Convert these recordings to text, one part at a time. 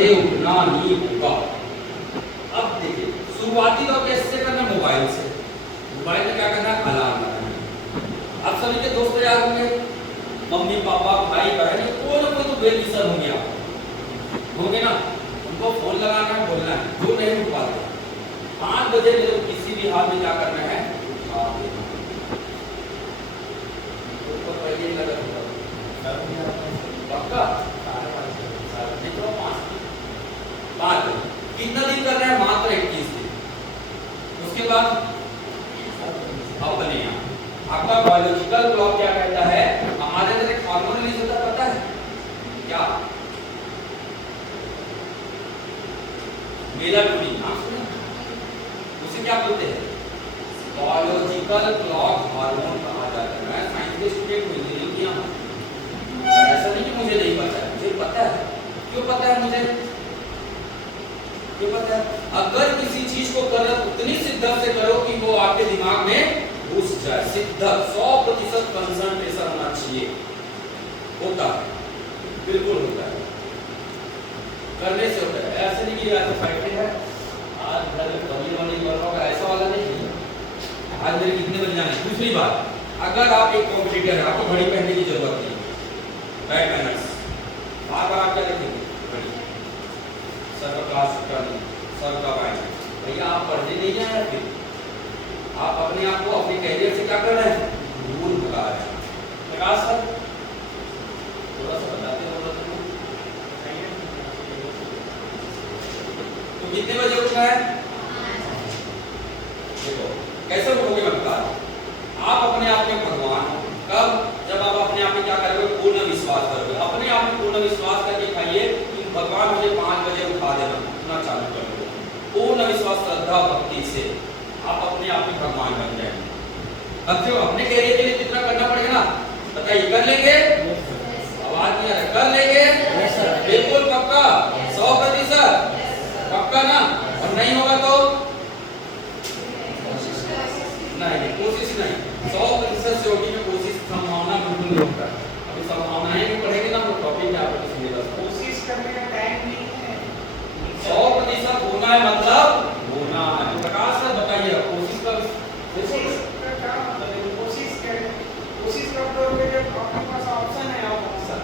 बजे उठना ही होगा। अब देखिए शुरुआती तो कैसे करना, मोबाइल से। मोबाइल में क्या करना है, अलार्म लगाना। आप सभी के दोस्त यार होंगे, मम्मी पापा भाई बहन, कोई ना कोई तो बेमिसल होंगे ना, उनको फोन लगाना है, बोलना है, जो नहीं उठ पाते 5 बजे मेरे को किसी भी हाल में क्या करना है, उठा देना। तो पहले लगा पक्का 5 कितना दिन करना है, मात्र 21 दिन। उसके बाद अपने यहाँ आपका बायोलॉजिकल क्लॉक क्या कहता है, हमारे अंदर एक हार्मोन रिलीज होता है, पता है क्या, मेलाटोनिन, नाम सुना, उसे क्या बोलते हैं, बायोलॉजिकल क्लॉक हार्मोन कहा जाता है। मैं साइंस के स्टूडेंट हूं, इंजीनियरिंग किया हूं, ऐसा नहीं कि मुझे नहीं पता है, मुझे पता है। क्यों पता है मुझे, क्यों पता है, अगर किसी चीज को कर रहे उतनी शिद्दत से करो कि वो आपके दिमाग में घुस जाए, शिद्दत 100% कंसंट्रेशन होना चाहिए, होता है, बिल्कुल होता है, करने से होता है। ऐसे नहीं कि आज फ्राइडे है, आज घर में पनीर वनीर बन रहा होगा, ऐसा वाला नहीं है। आज मेरे कितने बजे जाना है। दूसरी बात, अगर आप एक कॉम्पिटिटर है, आपको घड़ी पहनने की जरूरत नहीं, बैड मैनर्स, बार आप क्या देखेंगे, घड़ी, सर का क्लास करनी, सर का पाएंगे, भैया आप पढ़ने नहीं जाए, फिर आप अपने आप को अपने कैरियर से क्या कर रहे हैं, दूर भगा रहे हैं। प्रकाश सर थोड़ा सा बताते हो, तो कितने बजे उठना है, देखो कैसे उठोगे, मैं बता रहा हूं। आप अपने आप में भगवान, कब, जब आप अपने आप में क्या करोगे, पूर्ण विश्वास करोगे, अपने आप में पूर्ण विश्वास करके खाइए कि भगवान मुझे 5 बजे उठा देना, उठना चालू कर दो, पूर्ण विश्वास, श्रद्धा, भक्ति से आप अपने आप में भगवान बन जाएंगे। अब जो अपने कैरियर के लिए कितना करना पड़ेगा ना, बताइए, कर लेंगे, आवाज नहीं आ रहा, कर लेंगे, बिल्कुल पक्का, 100% पक्का ना, और नहीं होगा तो नहीं, कोशिश नहीं, 100% सियोरिटी में कोशिश, संभावना बिल्कुल नहीं होता। अभी संभावनाएं भी पढ़ेंगे ना, वो टॉपिक क्या आपको सुनेगा, कोशिश करने का टाइम नहीं है, 100% होना है, मतलब होना है। तो प्रकाश सर बताइए, कोशिश का क्या मतलब है, कोशिश करें, कोशिश कब करोगे जब आपके पास ऑप्शन है, ऑप्शन,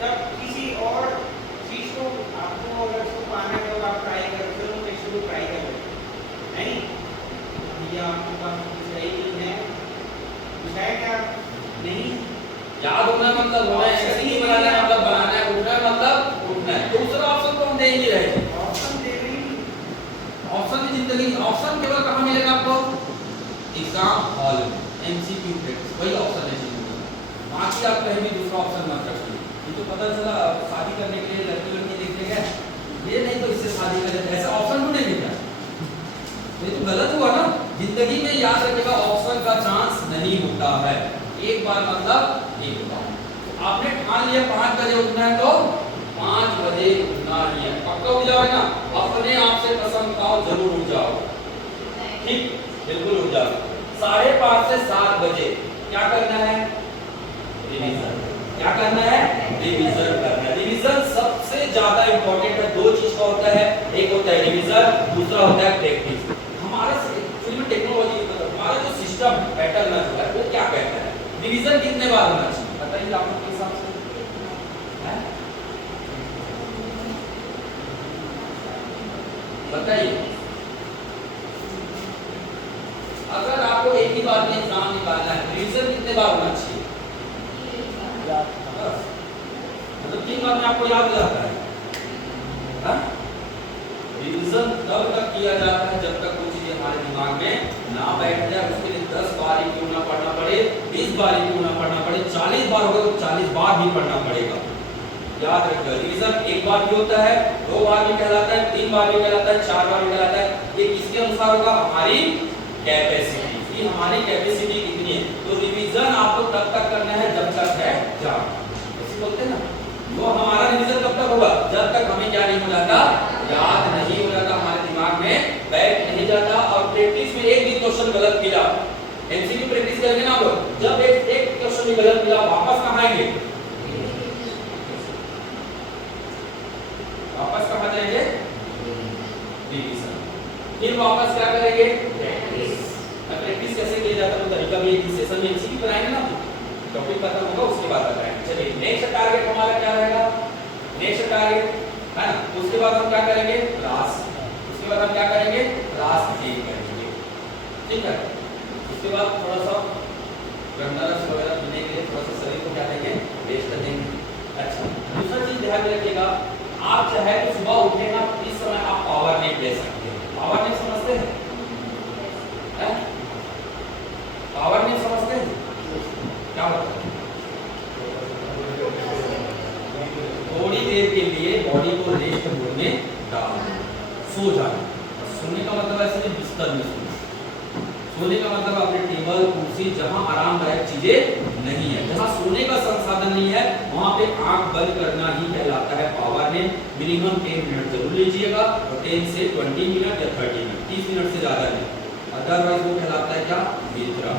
जब किसी और चीज को आपको अगर उसको पाना है तो आप ट्राई करो, चलो मैं शुरू ट्राई करो, नहीं भैया आपके पास कुछ है ही नहीं है, कुछ है क्या, नहीं, याद होना मतलब होना है, ऐसे नहीं बनाना है मतलब बनाना है, उठना है मतलब उठना है। दूसरा ऑप्शन तो हम दे ही नहीं रहे, ऑप्शन दे रही, ऑप्शन की जिंदगी, ऑप्शन केवल कहाँ मिलेगा आपको, एग्जाम हॉल में, एमसीक्यू प्रैक्टिस, वही ऑप्शन है जिंदगी, बाकी आप कहीं भी दूसरा ऑप्शन मत रखिए। ये तो पता चला शादी करने के लिए लड़की लड़की देखने गए, ये नहीं तो इससे शादी करें, ऐसा ऑप्शन ढूंढेंगे क्या, ये तो गलत हुआ ना। जिंदगी में याद रखिएगा, ऑप्शन का चांस नहीं होता है, एक बार मतलब एक बार। आपने ठान लिया 5 बजे उठना है तो 5 बजे उठना ही है, पक्का उठ जाओगे ना, अपने आप से कसम खाओ जरूर उठ जाओ, ठीक, बिल्कुल उठ जाओ। 5:30 से 7 बजे क्या करना है, रिवीजन, क्या करना है, रिवीजन करना है। रिवीजन सबसे ज्यादा इंपॉर्टेंट है, 2 चीज का होता है, एक होता है रिवीजन, दूसरा होता है प्रैक्टिस। हमारा टेक्नोलॉजी, हमारा जो सिस्टम पैटर्न है वो क्या कहता है, रिवीजन कितने बार होना चाहिए, बताइए आप लोग के हिसाब से, बताइए। अगर आपको एक ही बार में एग्जाम निकालना है, रिवीजन कितने बार होना चाहिए, मतलब 3 बार में आपको याद हो जाता है। रिवीजन तब तक किया जाता है जब तक कोई चीज हमारे दिमाग में ना बैठ जाए, उसके लिए 10 बार ही क्यों ना पढ़ना पड़े, 20 बार ही क्यों ना पढ़ना पड़े, 40 बार होगा तो 40 बार भी पढ़ना पड़ेगा। याद रखिएगा, रिवीजन 1 बार भी होता है, 2 बार भी कहलाता है, 3 बार भी कहलाता है, 4 बार भी कहलाता है। ये किसके अनुसार होगा, हमारी कैपेसिटी, कि हमारी कैपेसिटी कितनी है। तो रिवीजन आपको तब तक करना है जब तक है जान, ऐसे बोलते हैं ना, वो हमारा रिवीजन कब तक होगा, जब तक हमें क्या नहीं हो जाता, याद नहीं हो जाता, हमारे दिमाग में बैठ नहीं जाता। और प्रैक्टिस में एक भी क्वेश्चन गलत मिला, एमसीक्यू प्रैक्टिस करेंगे ना लोग, जब एक क्वेश्चन भी गलत मिला, वापस कहाँ आएंगे, वापस कहाँ रिवीजन। फिर वापस क्या करेंगे, प्रैक्टिस कैसे किया जाता है तो तरीका भी एक सेशन में एमसीक्यू बनाएंगे ना, टॉपिक खत्म होगा उसके बाद बताएंगे। चलिए नेक्स्ट टारगेट हमारा क्या रहेगा, नेक्स्ट टारगेट है ना, उसके बाद हम क्या करेंगे क्लास, उसके बाद हम क्या करेंगे क्लास टेक करेंगे, ठीक है। उसके बाद थोड़ा सा गंदा रस वगैरह पीने के लिए थोड़ा सा शरीर को क्या देंगे, रेस्ट देंगे। अच्छा, दूसरा चीज ध्यान में रखिएगा, आप चाहे तो सुबह उठे ना इस समय आप पावर नैप ले सकते हैं। पावर नैप समझते हैं, पावर नैप समझते हैं क्या होता है? थोड़ी देर के लिए बॉडी को रेस्ट मोड में डाल सो जाना। सोने का मतलब ऐसे बिस्तर में सोना, सोने का मतलब अपने टेबल कुर्सी जहां आरामदायक चीजें नहीं है, जहां सोने का संसाधन नहीं है वहां पे आंख बंद करना ही कहलाता है पावर नैप। मिनिमम 10 मिनट जरूर लीजिएगा और 10 से 20 मिनट या 30 मिनट, 30 मिनट से ज्यादा नहीं, अदरवाइज वो कहलाता है क्या, निद्रा,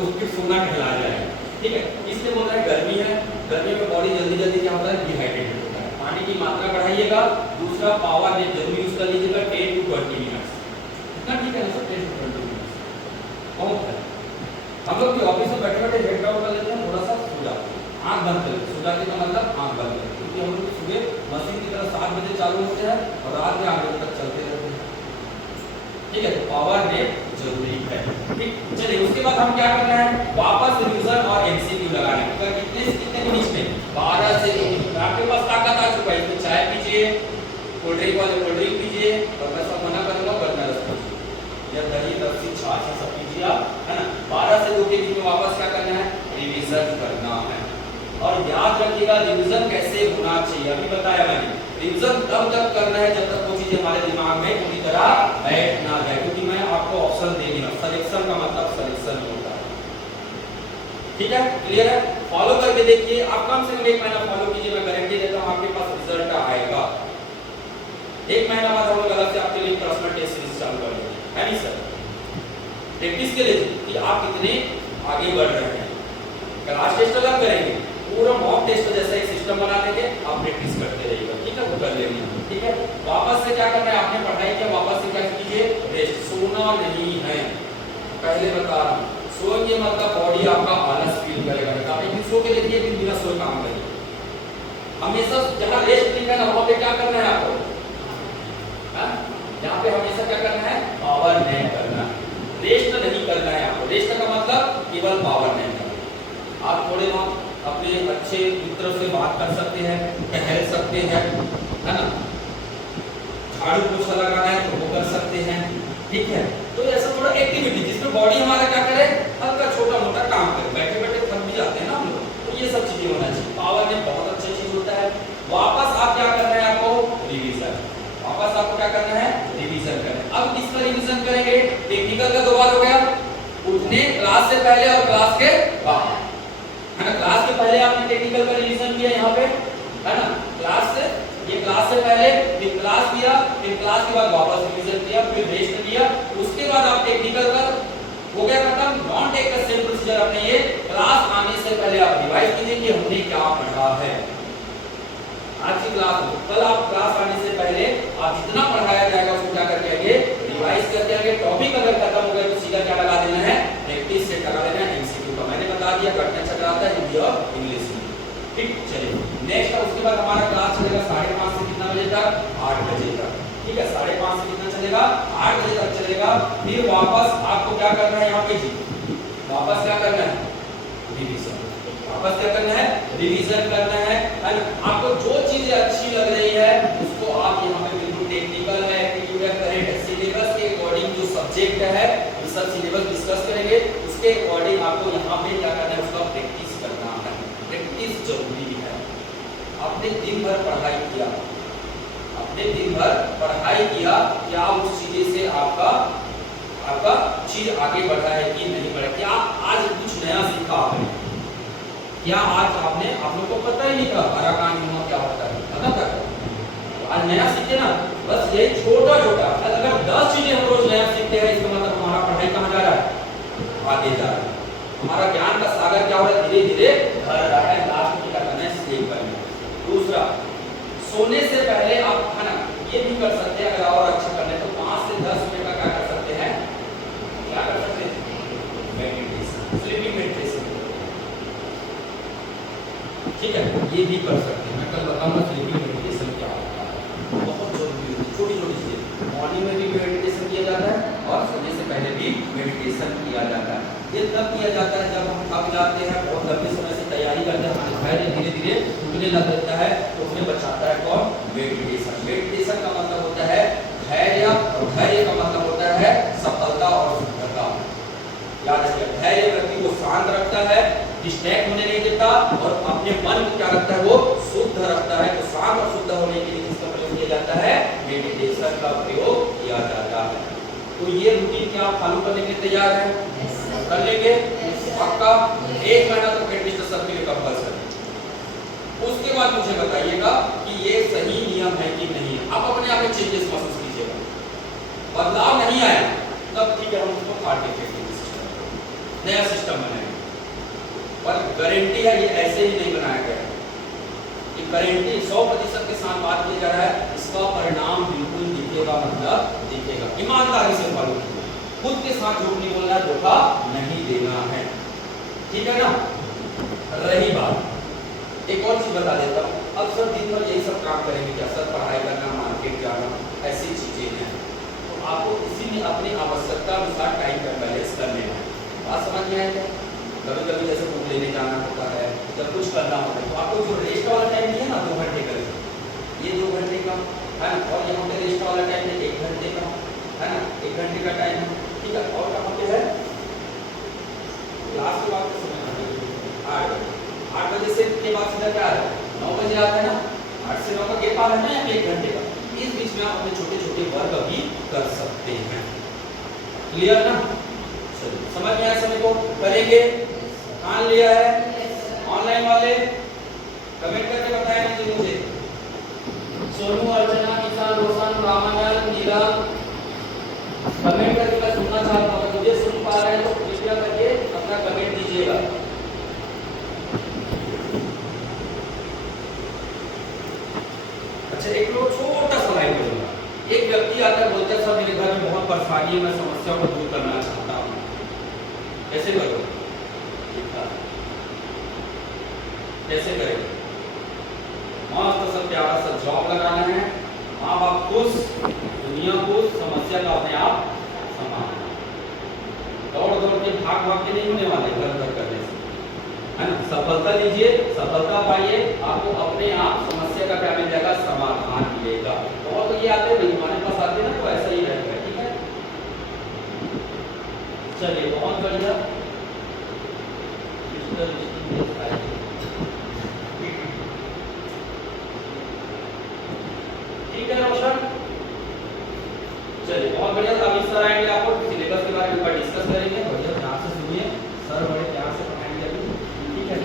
उसके सोना कहला जाएगा, ठीक है। इसलिए बोल रहा है गर्मी है, गर्मी में बॉडी जल्दी जल्दी क्या होता है, डिहाइड्रेटेड होता है, पानी की मात्रा बढ़ाइएगा। दूसरा पावर नैप जरूर यूज कर लीजिएगा 10 to 20 मिनट्स, इतना ठीक है ना सर, 10 to 20 मिनट्स बहुत है। हम लोग भी ऑफिस में बैठे बैठे हेड डाउन कर लेते हैं, थोड़ा सा सो जाते हैं, आंख बंद कर लेते हैं, सो जाने का मतलब आंख बंद कर, क्योंकि हम लोग सुबह मशीन की तरह 7 बजे चालू होते हैं और रात में 8 बजे तक चलते रहते हैं, ठीक है। तो पावर नैप जरूरी है, ठीक। चलिए उसके बाद हम क्या करना है, वापस रिवीजन और एमसीक्यू लगाना है। तो कितने से कितने के बीच में, 12 से 1। आपके पास ताकत आ चुका है, इसमें चाय पीजिए, कोल्ड ड्रिंक वाले कोल्ड ड्रिंक पीजिए, और मैं सब मना करूंगा वरना रस पीजिए, या दही लस्सी छाछ सब पीजिए आप, है ना। 12 से 2 के बीच में वापस क्या करना है, रिवीजन करना है। और याद रखिएगा रिवीजन कैसे होना चाहिए, अभी बताया मैंने, रिवीजन तब तक करना है जब तक वो चीजें हमारे दिमाग में पूरी तरह बैठ ना जाए, क्योंकि मैं आपको ऑप्शन दे दूंगा, सिलेक्शन का मतलब सिलेक्शन होता है, ठीक है, क्लियर है। फॉलो करके देखिए, आप कम से कम 1 महीना फॉलो कीजिए, मैं गारंटी देता हूं आपके पास रिजल्ट आएगा। 1 महीना बाद हम लोग अलग से आपके लिए पर्सनल टेस्ट सीरीज चालू करेंगे, है नहीं सर, प्रैक्टिस के लिए कि आप कितने आगे बढ़ रहे हैं। क्लास टेस्ट अलग करेंगे, पूरा मॉक टेस्ट जैसा एक सिस्टम बना देंगे, आप प्रैक्टिस करते रहिएगा, ठीक है, वो कर लेंगे, ठीक है। वापस से क्या करना है, आपने पढ़ाई किया, वापस से क्या कीजिए, रेस्ट, सोना नहीं है, पहले बता रहा हूं, सोएंगे मतलब बॉडी आपका आलस फील करेगा, आप एक दिन सो के देखिए, एक दिन बिना सोए काम करिए, हमेशा जहां रेस्ट लिखा है ना वहां पे क्या करना है आपको, यहाँ पे हमेशा क्या करना है, पावर नैप करना है, रेस्ट नहीं करना है आपको। रेस्ट का मतलब केवल पावर नैप करना। आप थोड़े बहुत अपने अच्छे मित्रों से बात कर सकते हैं, टहल सकते हैं, है ना, झाड़ू पोछा लगाना है तो वो कर सकते हैं, ठीक है। तो ऐसा थोड़ा एक्टिविटी जिसमें बॉडी हमारा क्या करे, हल्का छोटा मोटा काम करे, बैठे बैठे थक भी जाते हैं ना हम लोग, तो ये सब चीजें होना चाहिए। पावर नैप बहुत अच्छा चीज होता है। वापस आप क्या करना है, आपको रिवीजन, वापस आपको क्या करना है, रिवीजन करना है। अब किसका रिवीजन करेंगे, टेक्निकल का 2 बार हो गया, उठने क्लास से पहले और क्लास के बाद, है ना। क्लास के पहले आपने टेक्निकल का रिवीजन किया यहाँ पे, है ना, क्लास से, ये क्लास से पहले, फिर क्लास किया, फिर क्लास के बाद वापस रिवीजन किया, फिर रेस्ट किया, उसके बाद आप टेक्निकल का हो गया खत्म। नॉन टेक का सेम प्रोसीजर आपने ये क्लास आने से पहले आप रिवाइज कीजिए कि हमने क्या पढ़ा है आज की क्लास में। कल आप क्लास आने से पहले आप जितना पढ़ाया जाएगा उसको क्या करके आएंगे, रिवाइज करके आएंगे। टॉपिक अगर खत्म हो गया तो सीधा क्या लगा देना है, प्रैक्टिस सेट लगा देना है, एमसीक्यू का मैंने बता दिया, घटना चक्राता है हिंदी और इंग्लिश में, ठीक। चलिए नेक्स्ट, उसके बाद हमारा क्लास चलेगा 5:30 से कितना बजे तक, 8 बजे तक, ठीक है। 5:30 से कितना चलेगा, 8 बजे तक चलेगा। फिर वापस आपको क्या करना है, यहाँ पे जी वापस क्या करना है, रिवीजन, वापस क्या करना है, रिवीजन करना है। आपको जो चीजें अच्छी लग रही है उसको आप यहाँ पे बिल्कुल टेक्निकल है, एप्टीट्यूड है, करंट है, सिलेबस के अकॉर्डिंग जो सब्जेक्ट है ये सब सिलेबस डिस्कस करेंगे, उसके अकॉर्डिंग आपको यहाँ पे क्या करना है, उसका प्रैक्टिस करना है। प्रैक्टिस जरूरी है। आपने दिन भर पढ़ाई किया, आपने दिन भर पढ़ाई किया, क्या उस चीज से आपका चीज आगे बढ़ा है कि नहीं बढ़ा, क्या आज कुछ नया सीखा आपने, क्या आज आपने, आप लोग को पता ही नहीं था अराकान यूमा क्या होता है, पता था, आज नया सीखे ना, बस यही छोटा छोटा, अगर 10 चीजें हम रोज नया सीखते हैं इसका मतलब हमारा पढ़ाई कहाँ जा रहा है, आगे जा रहा है, हमारा ज्ञान का सागर क्या हो रहा है, धीरे धीरे भर रहा है। लास्ट में क्या करना है, स्लीप करना है। दूसरा, सोने से पहले आप खाना ये भी कर सकते हैं, अगर और अच्छा करने तो 5 से 10 मिनट का क्या कर सकते हैं, क्या कर सकते हैं, मेडिटेशन, स्लीपिंग मेडिटेशन। ठीक है, ये भी कर सकते हैं। मैं कल बताऊंगा स्लीपिंग मेडिटेशन क्या होता है, बहुत जरूरी है। छोटी छोटी चीजें, मॉर्निंग में भी मेडिटेशन किया जाता है और सोने से पहले भी मेडिटेशन किया जाता है। ये तब किया जाता है जब हम थक जाते हैं, बहुत लंबे समय से तैयारी करते हैं, हमारे धैर्य धीरे धीरे टूटने लग जाता है, तो उसमें बचाता है कौन, मेडिटेशन। मेडिटेशन का मतलब होता है धैर्य, और धैर्य का मतलब होता है सफलता और शुद्धता। याद रखिए, धैर्य व्यक्ति को शांत रखता है, डिस्ट्रैक्ट होने नहीं देता, और अपने मन को क्या रखता है, वो शुद्ध रखता है। तो शांत और शुद्ध होने के लिए इसका प्रयोग किया जाता है, मेडिटेशन का प्रयोग किया जाता है। तो ये रूटीन क्या आप फॉलो करने के लिए तैयार हैं? कर लेंगे पक्का, 1 महीना तो एटलीस्ट सब के लिए कंपल्सरी। उसके बाद मुझे बताइएगा कि ये सही नियम है कि नहीं है। आप अपने आप में चेंजेस महसूस कीजिएगा, बदलाव नहीं आया तब ठीक है, हम उसको काट के फेंकेंगे, नया सिस्टम बनाएंगे। पर गारंटी है ये ऐसे ही नहीं बनाया गया है, ये गारंटी 100% के साथ बात किया जा रहा है, इसका परिणाम बिल्कुल दिखेगा, मतलब दिखेगा। ईमानदारी से फॉलो कीजिए, खुद के साथ झूठ नहीं बोलना, धोखा नहीं देना है, ठीक है ना। रही बात, एक और चीज बता देता हूँ, अब सर दिन भर यही सब काम करेंगे क्या सर, पढ़ाई करना, मार्केट जाना, ऐसी चीजें हैं, तो आपको इसी में अपनी आवश्यकता अनुसार टाइम का बैलेंस कर लेना है। बात समझ में आएगा? कभी कभी जैसे बुक लेने जाना होता है, जब कुछ करना होता है, तो आपको जो रेस्ट वाला टाइम दिया ना 2 घंटे का, ये 2 घंटे का है ना, और यहाँ पे रेस्ट वाला टाइम है 1 घंटे का, है ना, 1 घंटे का टाइम है, ठीक है। और कहाँ पे है, क्लास के बाद का समय 8 बजे से के बाद सीधा क्या है, 9 बजे आता है ना, 8 से 9 का गैप आ रहा है ना, 1 घंटे का। इस बीच में आप अपने छोटे छोटे वर्क भी कर सकते हैं। क्लियर ना? चलिए, समझ में आया समय को, करेंगे, ठान लिया है। ऑनलाइन वाले कमेंट करके बताएंगे मुझे, सोनू, अर्चना, किसान, रोशन, रामानंद, नीरव, कमेंट करके मैं सुनना चाहता हूँ। मुझे सुन पा रहे हैं तो कृपया करके अपना कमेंट दीजिएगा। अच्छा, एक लोग छोटा सा लाइव करूंगा। एक व्यक्ति आता है, बोलता है सर मेरे घर में बहुत परेशानी है, मैं समस्या को दूर करना चाहता हूँ, कैसे करो? कैसे करें? मस्त सा प्यारा सा जॉब लगाना है, माँ बाप खुश, दुनिया खुश, समस्या का अपने आप समाधान। दौड़ दौड़ के भाग भाग के नहीं होने वाले, घर घर करने से, है ना। सफलता लीजिए, सफलता पाइए, आपको अपने आप समस्या का क्या मिल जाएगा, समाधान मिलेगा। और तो ये आते हैं, हमारे पास आते हैं ना, तो ऐसा ही रहेगा, ठीक है। चलिए, बहुत बढ़िया। ठीक है रोशन, चलिए बहुत बढ़िया। अभी सर आएंगे, आपको सिलेबस के बारे में डिस्कस करेंगे, बढ़िया ध्यान से सुनिए, सर बड़े ध्यान से पढ़ाएंगे अभी, ठीक है।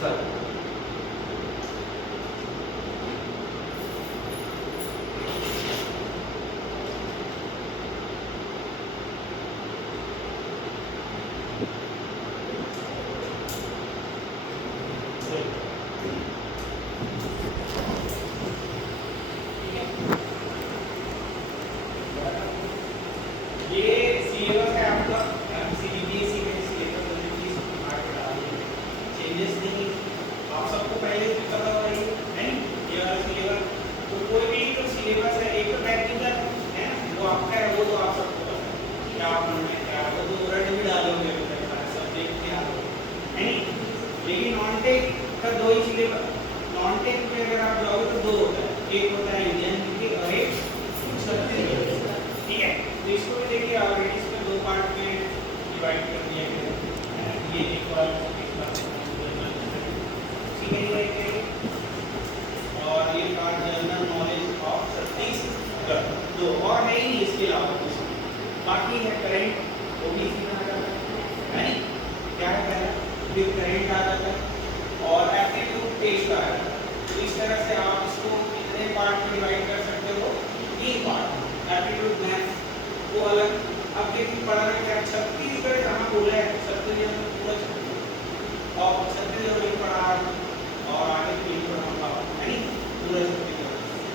सर बाकी है करंट, वो भी इसी में आ जाता है नहीं, क्या है पहला फिर करंट आ जाता है और एप्टीट्यूड टेस्ट आ जाता है। तो इस तरह से आप इसको कितने पार्ट में डिवाइड कर सकते हो, 3 पार्ट। एप्टीट्यूड मैथ वो अलग, अब देखिए पढ़ा है क्या छत्तीसगढ़ जहाँ बोला है, छत्तीसगढ़ पूरा और छत्तीसगढ़ में पढ़ा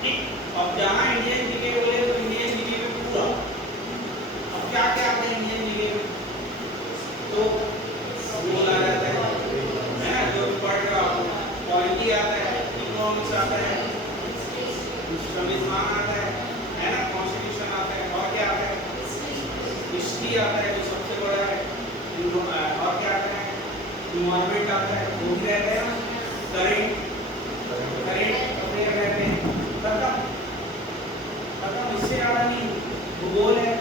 ठीक। अब जहाँ इंडियन जीके बोले तो इंडियन जीके में पूरा, अब क्या क्या आता है इंडियन जीके में, तो वो ला जाता है ना, जो पढ़ रहा हो, पॉलिटी आता है, इकोनॉमिक्स आता है, संविधान आता है ना, कॉन्स्टिट्यूशन आता है, और क्या आता है, हिस्ट्री आता है जो सबसे बड़ा है, और क्या आता है, इन्वायरमेंट आता है, वो भी रहता है, करेंट अफेयर रहते हैं, खत्म, इससे ज़्यादा नहीं। भूगोल है,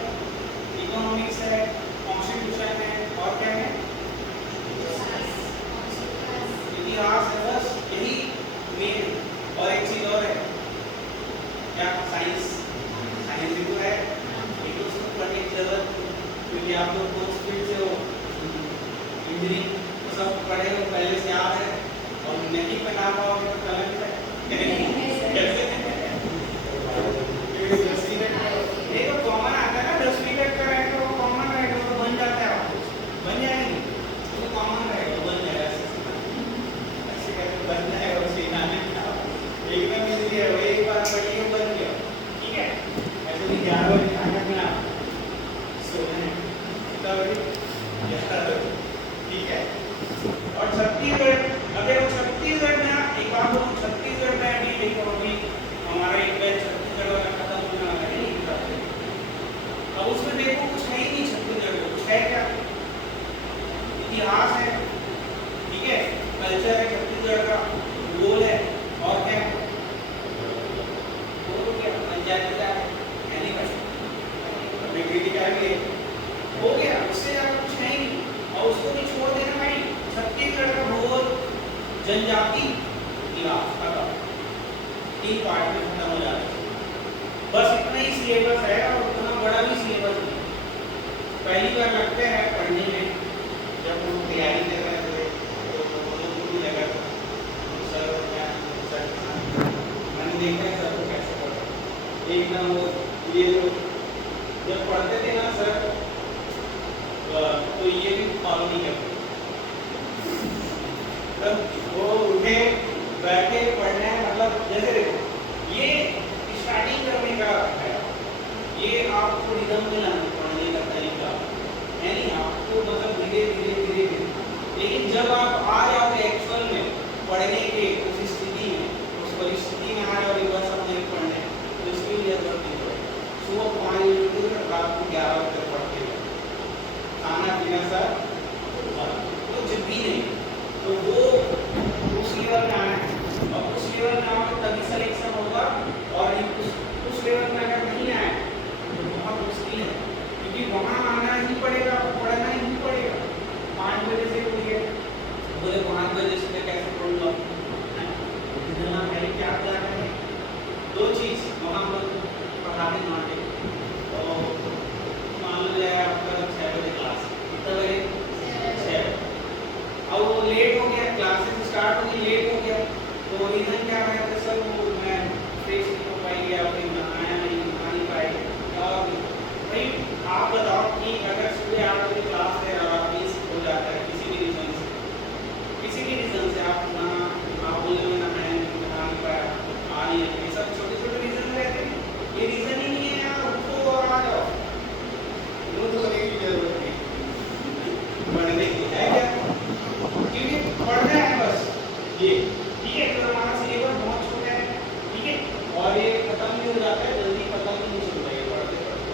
इकोनॉमिक्स है, कॉन्स्टिट्यूशन है, और क्या है, इतिहास है, बस यही मेन। और एक चीज और है, क्या, साइंस भी तो है, लेकिन उसको पढ़ने की जरूरत, क्योंकि आप लोग कोर्स फील्ड से हो, इंजीनियरिंग सब पढ़े हो, पहले से याद है, और नहीं बना पाओगे तो गलत है। कैसे देखो, कॉमन आता है ना, 10 मिनट का रहेगा वो कॉमन रहेगा, तो बन जाता है, आपको बन जाएंगे, तो कॉमन रहेगा, तो बन जाएगा, ऐसे करके बन जाएगा, उसे आने एकदम इजी है, वो एक बार पढ़िए बन गया, ठीक है। ऐसे भी 11 बजे खाना पीना सोना है, कितना बजे, 11 बजे, ठीक है। और छत्तीसगढ़, अब देखो छत्तीसगढ़ में एक बात बोलूं, छत्तीसगढ़ में अभी देखो, अभी हमारा एक बैच छत्तीसगढ़ वाला खत्म होने वाला है, अब उसमें देखो कुछ है ही नहीं छत्तीसगढ़ में, कुछ है क्या, इतिहास है, ठीक है, कल्चर है छत्तीसगढ़ का, भूगोल है, और क्या, वो तो क्या पंचायत का है नहीं बस, कमेटी का भी हो गया, उससे ज़्यादा कुछ है ही नहीं। और उसको भी छोड़ देना भाई, छत्तीसगढ़ का भूगोल, जनजाति, इतिहास का 3 पार्ट में खत्म हो जाता है, बस इतना ही सिलेबस है, और उतना बड़ा भी सिलेबस नहीं। पहली बार लगते हैं पढ़ने में, जब हम तैयारी कर रहे थे तो लोगों को लगा सर क्या, मैंने देखा है सर को कैसे पढ़ा, एकदम वो ये जब पढ़ते थे ना सर, तो ये भी फॉलो नहीं करते, वो उठे बैठे पढ़ने, मतलब जैसे देखो ये स्टार्टिंग करने का है, ये आपको रिदम में लाना पढ़ने का तरीका है, नहीं आपको मतलब धीरे धीरे, लेकिन जब आप आ जाओगे एक्चुअल में पढ़ने के उस स्थिति में, उस परिस्थिति में आ जाओगे बस अपने पढ़ने, तो इसके लिए जरूरत नहीं पड़ेगी। सुबह 5 बजे तक, रात को 11 बजे तक पढ़ते हैं, खाना पीना सब कुछ भी नहीं, तो वो उस लेवल में आना है, और उस लेवल में आओगे तभी सिलेक्शन होगा, और उस लेवल में अगर नहीं आए तो बहुत मुश्किल है, क्योंकि वहाँ आना ही पड़ेगा, पढ़ना ही पड़ेगा। 5 बजे से उठिए, बोले 5 बजे से कैसे पढ़ूंगा, इतना पहले क्या प्लान है, 2 चीज़ वहाँ पर पढ़ाते माटे, तो मान लो जाए आपका 6 बजे क्लास, कितना बजे, 6 बजे, अब वो लेट हो गया, क्लासेस स्टार्ट होगी, लेट हो गया, तो रीज़न क्या है, तो सर वो मैं फ्रेश नहीं हो पाई, या फिर नहाया नहीं, नहा नहीं पाई, और भाई आप बताओ कि अगर सुबह 8 बजे क्लास है और आप मिस हो जाता है किसी भी रीज़न से आप ना, आप बोले मैं नहाया नहीं, नहा नहीं पाया, आ नहीं है, ये सब छोटे छोटे रीज़न रहते हैं, ये रीज़न ही नहीं है यार, उठो और आ जाओ, रोज करने की जरूरत नहीं, पढ़ने की है क्या, क्योंकि पढ़ना है बस ये, ठीक है। तो हमारा सिलेबस बहुत छोटा है, ठीक है, और ये खत्म नहीं हो जाता है जल्दी, खत्म नहीं होता है पढ़ते पढ़ते,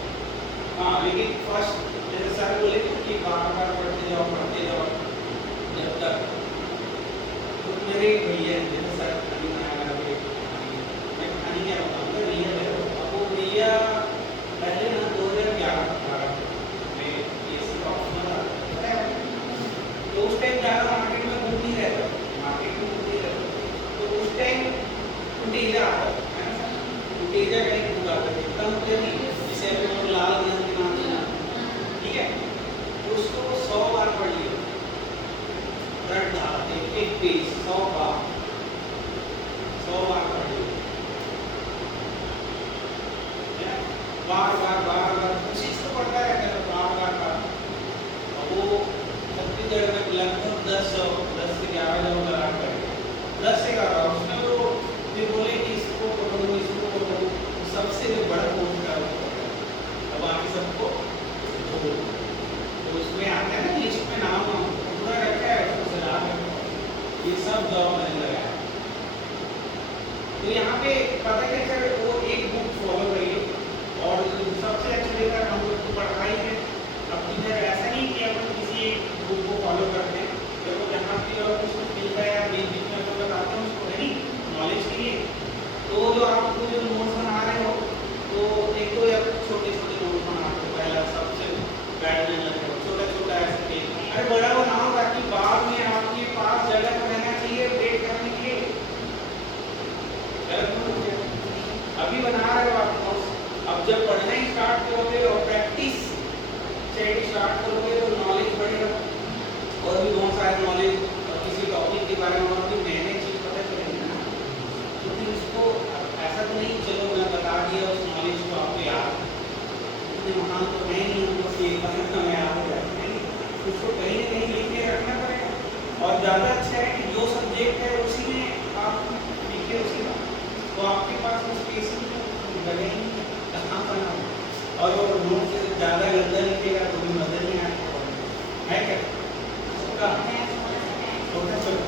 हाँ, लेकिन फर्स्ट जैसे सर बोले कि बार-बार पढ़ते जाओ, जब तक तो मेरे भैया जैसे सर खानी बनाया, मैं खानी क्या बताऊँगा, भैया अब वो भैया पहले ना 2011 में ये सब ऑप्शनल आता है, तो उस टाइम ज़्यादा मार्केट में घूम नहीं रहता, तो उस टाइम कुटीजा आता है ना, कुटीजा का एक बुक आता है, इतना मुझे नहीं, जिसे अभी लोग लाल गेंद के नाम से जानते हैं, ठीक है, उसको 100 बार पढ़ लिया, रट डाल एक पेज 100 बार पढ़ लिया, बार कोशिश तो पढ़ता रहता है, बार, और वो छत्तीसगढ़ में लगभग 10 से 11 जब लगा कर 10 से 11, उसमें वो फिर बोले कि इसको पकड़ो, इसको सब जॉब मैंने लगाया। तो यहाँ पे पता क्या चले, वो एक बुक फॉलो करिए और सबसे अच्छी लेकर हम लोग को पढ़ाई है। अब इधर ऐसा नहीं कि अपन किसी एक बुक को फॉलो करते हैं, तो जहाँ भी और कुछ मिलता है या बीच बीच में अपन बताते हैं उसको, है नहीं नॉलेज के लिए। तो जो आपको जो नोट्स बना रहे हो, तो एक तो या छोटे छोटे नोट्स बना दो, पहला सबसे गाइडलाइन रखो, छोटा छोटा ऐसे अरे बड़ा बनाओ ताकि बाद में आपके पास जगह तो रहना चाहिए अपडेट करने के लिए। अभी बना रहे हो आप नोट्स, अब जब पढ़ना ही स्टार्ट करोगे और प्रैक्टिस से स्टार्ट करोगे तो नॉलेज बढ़ेगा, और भी बहुत सारे नॉलेज किसी टॉपिक के बारे में और भी नए नए चीज़ पता चलेंगे ना। तो फिर उसको ऐसा तो नहीं चलो मैं बता दिया उस नॉलेज को आपको याद, इतने महान तो है नहीं हम लोग एक बार हमें याद हो जाए, उसको कहीं ना कहीं लिख के रखना पड़ेगा। और ज़्यादा अच्छा है कि जो सब्जेक्ट है उसी में आप लिखे उसी का, तो आपके पास वो स्पेसिंग लगे ही कहाँ करना हो, और वो नोट से ज़्यादा गंदा लिखेगा तो भी मदद नहीं आएगा, है क्या? उसका छोटा छोटा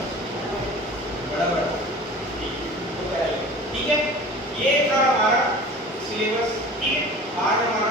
बड़ा बड़ा ठीक है। ये था हमारा सिलेबस, ठीक है। आज हमारा